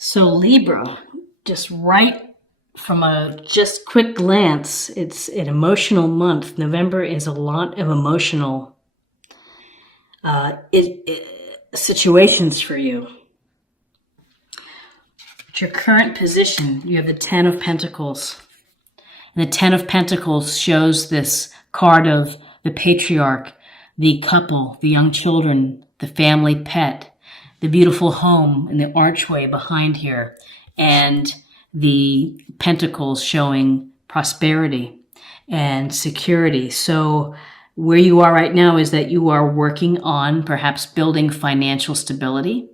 So Libra, just right from a just quick glance, it's an emotional month. November is a lot of emotional situations for you. At your current position, you have the Ten of Pentacles. And the Ten of Pentacles shows this card of the patriarch, the couple, the young children, the family pet, the beautiful home and the archway behind here, and the pentacles showing prosperity and security. So where you are right now is that you are working on perhaps building financial stability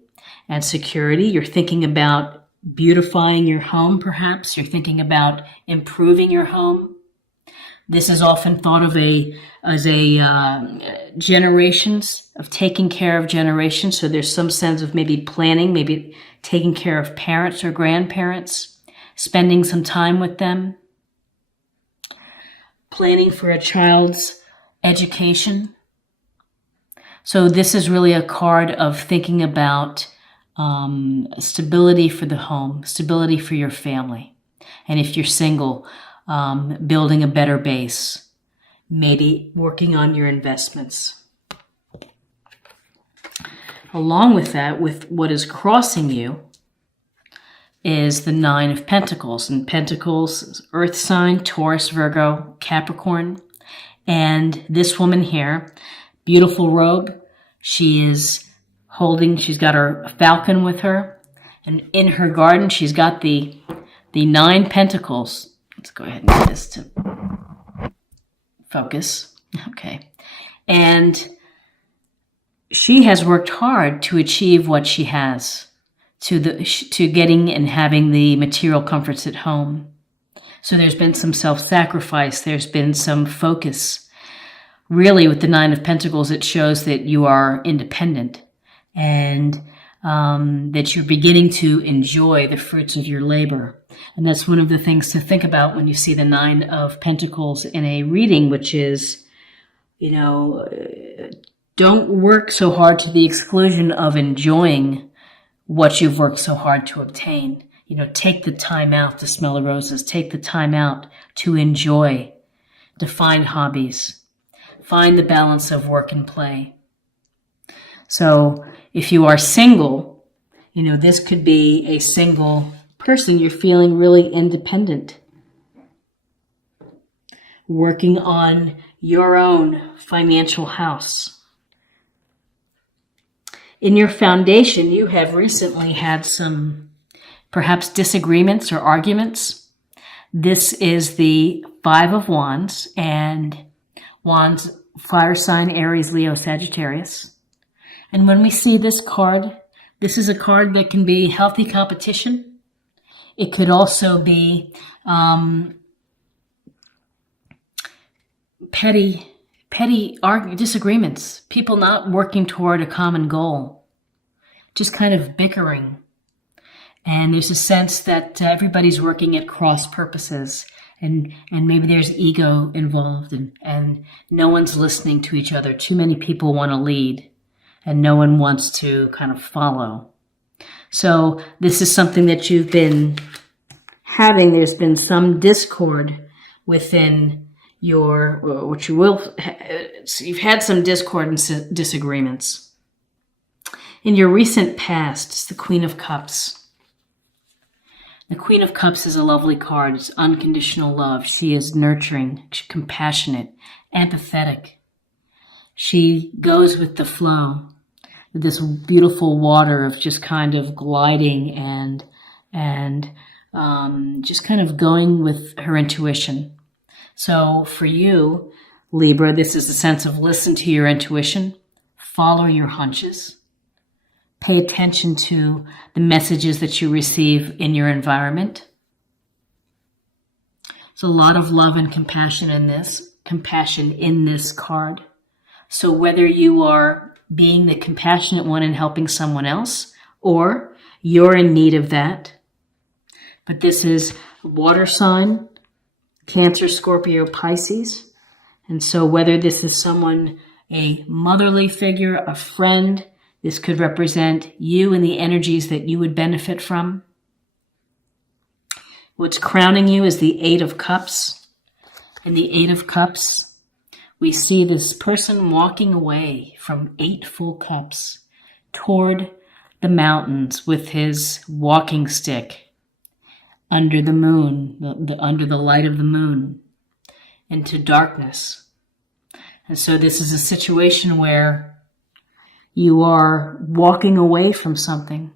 and security. You're thinking about beautifying your home, perhaps. You're thinking about improving your home. This is often thought of as generations, of taking care of generations. So there's some sense of maybe planning, maybe taking care of parents or grandparents, spending some time with them, planning for a child's education. So this is really a card of thinking about stability for the home, stability for your family. And if you're single, building a better base, maybe working on your investments. Along with that, with what is crossing you, is the Nine of Pentacles. And Pentacles is Earth sign, Taurus, Virgo, Capricorn. And this woman here, beautiful robe, she's got her falcon with her. And in her garden, she's got the Nine Pentacles. Let's go ahead and get this to focus. Okay. And she has worked hard to achieve what she has, to getting and having the material comforts at home. So there's been some self-sacrifice. There's been some focus. Really, with the Nine of Pentacles, it shows that you are independent and that you're beginning to enjoy the fruits of your labor. And that's one of the things to think about when you see the Nine of Pentacles in a reading, which is, don't work so hard to the exclusion of enjoying what you've worked so hard to obtain. Take the time out to smell the roses. Take the time out to enjoy, to find hobbies. Find the balance of work and play. So if you are single, this could be a single person. You're feeling really independent. Working on your own financial house. In your foundation, you have recently had some perhaps disagreements or arguments. This is the Five of Wands, and Wands, fire sign, Aries, Leo, Sagittarius. And when we see this card, this is a card that can be healthy competition. It could also be petty disagreements, people not working toward a common goal, just kind of bickering. And there's a sense that everybody's working at cross purposes, and maybe there's ego involved, and no one's listening to each other. Too many people want to lead, and no one wants to kind of follow. So this is something that you've been having. There's been some discord within you've had some discord and disagreements. In your recent past, it's the Queen of Cups. The Queen of Cups is a lovely card. It's unconditional love. She is nurturing, compassionate, empathetic. She goes with the flow. This beautiful water of just kind of gliding and just kind of going with her intuition. So for you, Libra, this is a sense of listen to your intuition, follow your hunches, pay attention to the messages that you receive in your environment. There's a lot of love and compassion in this card. So whether you are being the compassionate one and helping someone else, or you're in need of that, but this is water sign, Cancer, Scorpio, Pisces. And so whether this is someone, a motherly figure, a friend, this could represent you and the energies that you would benefit from. What's crowning you is the Eight of Cups. And the Eight of Cups, we see this person walking away from 8 full cups toward the mountains with his walking stick under the moon, under the light of the moon, into darkness. And so this is a situation where you are walking away from something.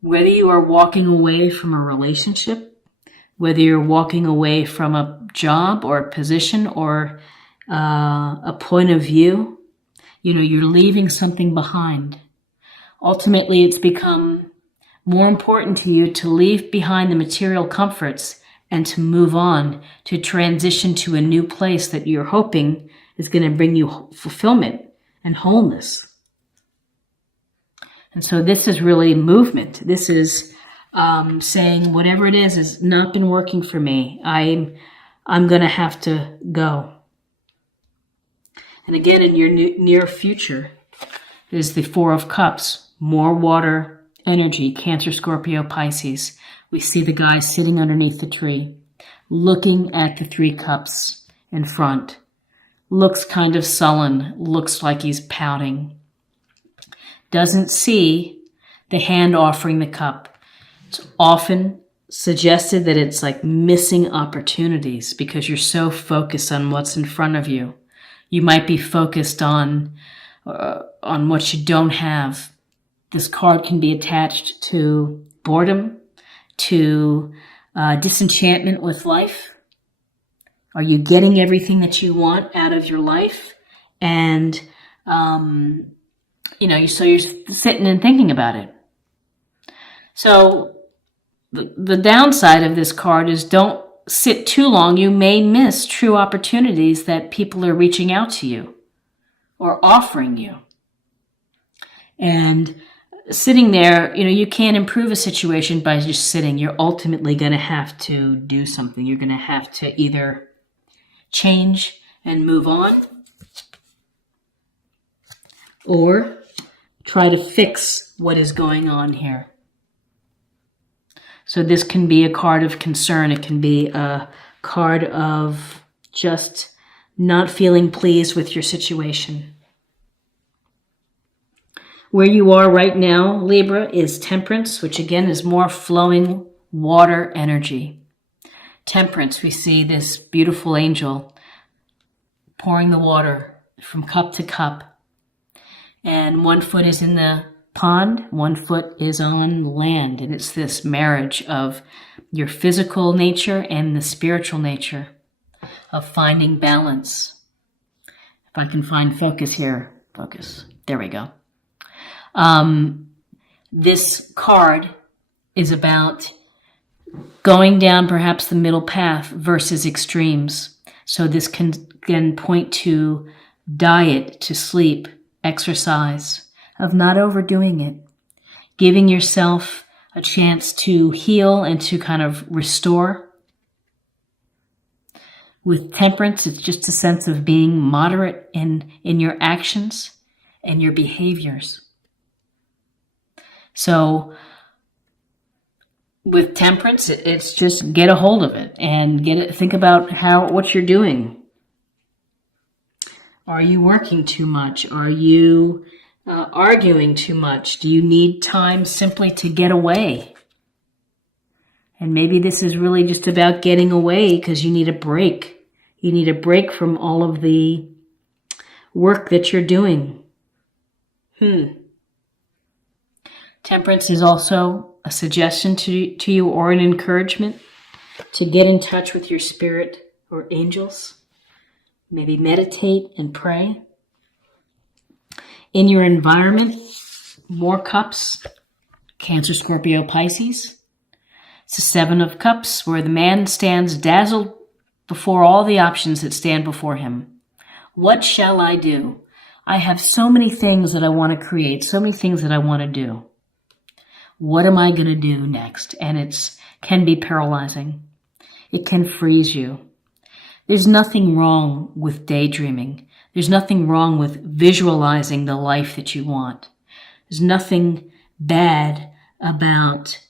Whether you are walking away from a relationship, whether you're walking away from a job or a position or a point of view, you're leaving something behind. Ultimately, it's become more important to you to leave behind the material comforts and to move on, to transition to a new place that you're hoping is going to bring you fulfillment and wholeness. And so this is really movement. This is saying whatever it is has not been working for me. I'm going to have to go. And again, in your near future is the Four of Cups, more water energy, Cancer, Scorpio, Pisces. We see the guy sitting underneath the tree, looking at the 3 cups in front. Looks kind of sullen, looks like he's pouting. Doesn't see the hand offering the cup. It's often suggested that it's like missing opportunities because you're so focused on what's in front of you. You might be focused on what you don't have. This card can be attached to boredom, to disenchantment with life. Are you getting everything that you want out of your life? And so you're sitting and thinking about it. So the downside of this card is don't sit too long. You may miss true opportunities that people are reaching out to you or offering you. And sitting there, you can't improve a situation by just sitting. You're ultimately going to have to do something. You're going to have to either change and move on or try to fix what is going on here. So this can be a card of concern. It can be a card of just not feeling pleased with your situation. Where you are right now, Libra, is Temperance, which again is more flowing water energy. Temperance, we see this beautiful angel pouring the water from cup to cup. And 1 foot is in the pond, 1 foot is on land. And it's this marriage of your physical nature and the spiritual nature of finding balance. If I can find focus here, focus. There we go. This card is about going down perhaps the middle path versus extremes. So this can point to diet, to sleep, exercise, of not overdoing it, giving yourself a chance to heal and to kind of restore. With Temperance, it's just a sense of being moderate in your actions and your behaviors. So with Temperance, it's just get a hold of it and think about what you're doing. Are you working too much? Are you arguing too much? Do you need time simply to get away? And maybe this is really just about getting away because you need a break. You need a break from all of the work that you're doing. Temperance is also a suggestion to you or an encouragement to get in touch with your spirit or angels. Maybe meditate and pray. In your environment, more cups, Cancer, Scorpio, Pisces. It's the 7 of Cups where the man stands dazzled before all the options that stand before him. What shall I do? I have so many things that I want to create, so many things that I want to do. What am I going to do next? And it can be paralyzing. It can freeze you. There's nothing wrong with daydreaming. There's nothing wrong with visualizing the life that you want. There's nothing bad about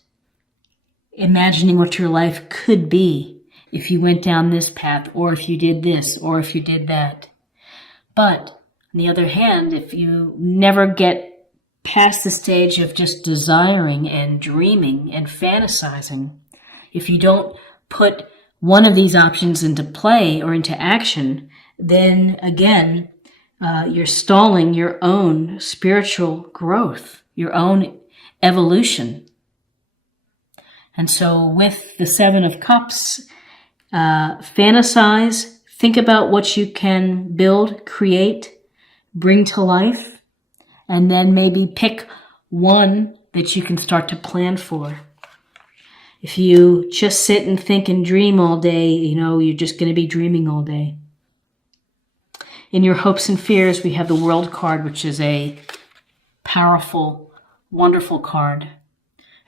imagining what your life could be if you went down this path, or if you did this, or if you did that. But on the other hand, if you never get past the stage of just desiring and dreaming and fantasizing, if you don't put one of these options into play or into action, then again, you're stalling your own spiritual growth, your own evolution. And so with the Seven of Cups, fantasize, think about what you can build, create, bring to life, and then maybe pick one that you can start to plan for. If you just sit and think and dream all day, you're just going to be dreaming all day. In your hopes and fears, we have the World card, which is a powerful, wonderful card.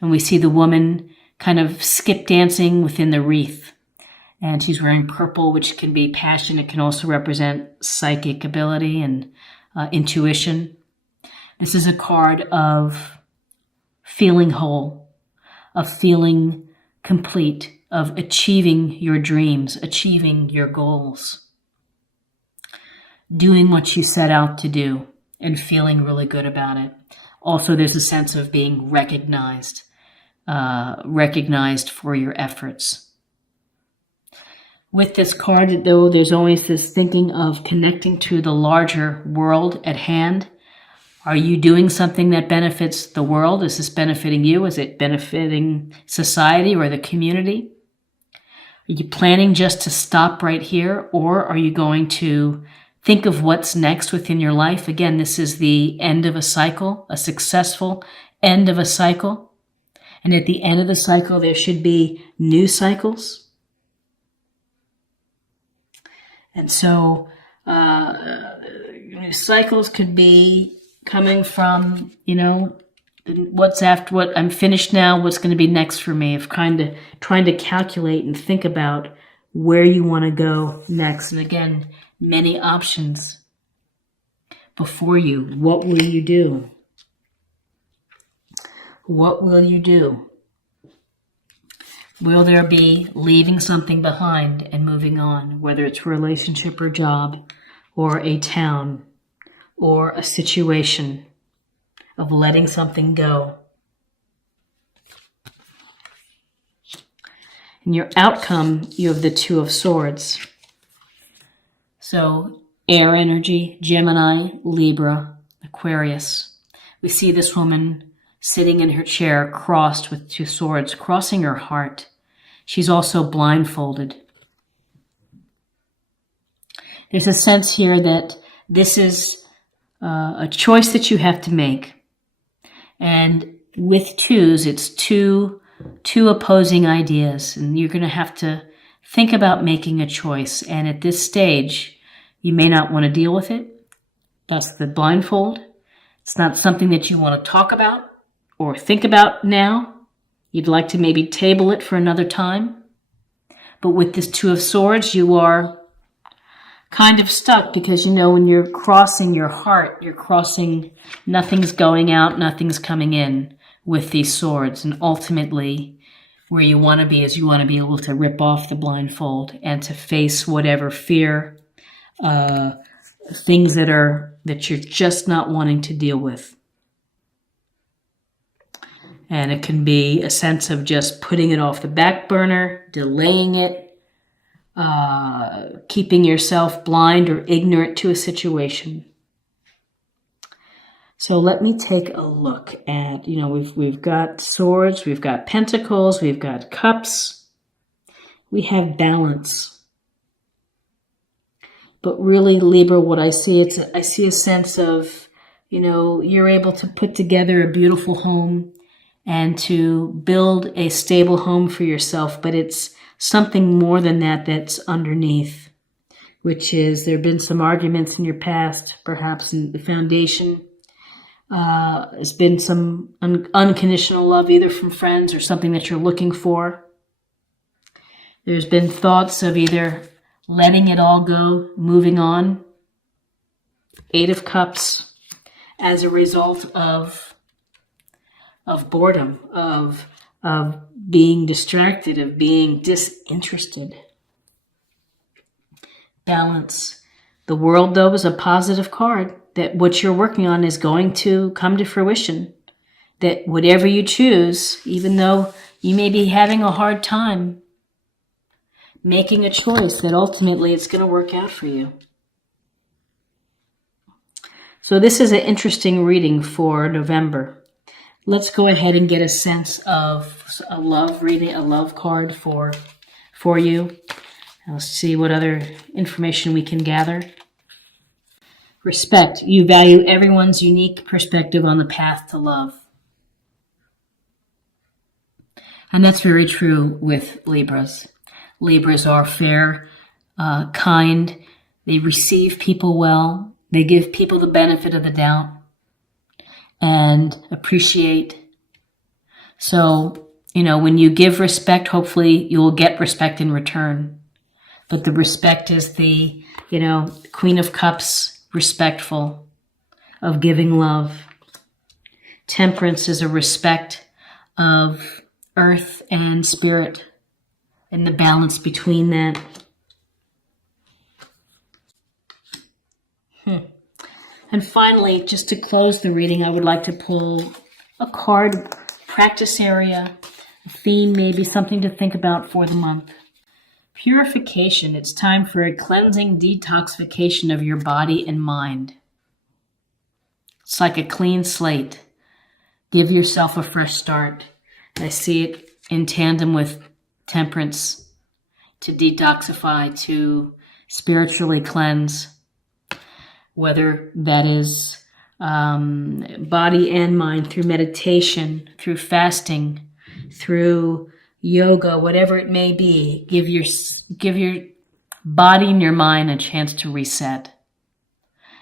And we see the woman kind of skip dancing within the wreath. And she's wearing purple, which can be passion. It can also represent psychic ability and intuition. This is a card of feeling whole, of feeling complete, of achieving your dreams, achieving your goals, doing what you set out to do and feeling really good about it. Also, there's a sense of being recognized for your efforts. With this card, though, there's always this thinking of connecting to the larger world at hand. Are you doing something that benefits the world? Is this benefiting you? Is it benefiting society or the community? Are you planning just to stop right here, or are you going to think of what's next within your life? Again, this is the end of a cycle, a successful end of a cycle. And at the end of the cycle, there should be new cycles. And so cycles could be coming from, what's after what I'm finished now, what's going to be next for me, of kind of trying to calculate and think about where you want to go next. And again, many options before you. What will you do? What will you do? Will there be leaving something behind and moving on, whether it's a relationship or job or a town or a situation, of letting something go? In your outcome, you have the Two of Swords. So air energy, Gemini, Libra, Aquarius. We see this woman sitting in her chair, crossed with two swords, crossing her heart. She's also blindfolded. There's a sense here that this is a choice that you have to make. And with twos, it's two opposing ideas, and you're going to have to think about making a choice. And at this stage, you may not want to deal with it. Thus the blindfold. It's not something that you want to talk about or think about now. You'd like to maybe table it for another time. But with this Two of Swords, you are kind of stuck, because when you're crossing your heart, you're crossing, nothing's going out, nothing's coming in with these swords. And ultimately, where you want to be is you want to be able to rip off the blindfold and to face whatever fear, things that you're just not wanting to deal with. And it can be a sense of just putting it off the back burner, delaying it, keeping yourself blind or ignorant to a situation. So let me take a look at, we've got swords, we've got pentacles, we've got cups, we have balance. But really, Libra, what I see, I see a sense of, you're able to put together a beautiful home and to build a stable home for yourself, but it's something more than that that's underneath, which is there have been some arguments in your past, perhaps in the foundation. There's been some unconditional love, either from friends or something that you're looking for. There's been thoughts of either letting it all go, moving on. Eight of Cups, as a result of boredom, of being distracted, of being disinterested. Balance. The World, though, is a positive card, that what you're working on is going to come to fruition. That whatever you choose, even though you may be having a hard time making a choice, that ultimately it's going to work out for you. So this is an interesting reading for November. Let's go ahead and get a sense of a love reading, a love card for you. Let's see what other information we can gather. Respect. You value everyone's unique perspective on the path to love. And that's very true with Libras. Libras are fair, kind. They receive people well. They give people the benefit of the doubt and appreciate. So, when you give respect, hopefully you will get respect in return. But the respect is the, Queen of Cups, respectful, of giving love. Temperance is a respect of earth and spirit and the balance between that. And finally, just to close the reading, I would like to pull a card, practice area, a theme, maybe something to think about for the month. Purification. It's time for a cleansing detoxification of your body and mind. It's like a clean slate. Give yourself a fresh start. I see it in tandem with temperance, to detoxify, to spiritually cleanse, whether that is body and mind, through meditation, through fasting, through yoga, whatever it may be. Give your body and your mind a chance to reset.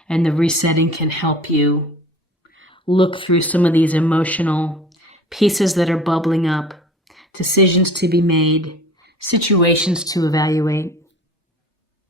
And the resetting can help you look through some of these emotional pieces that are bubbling up, decisions to be made, situations to evaluate.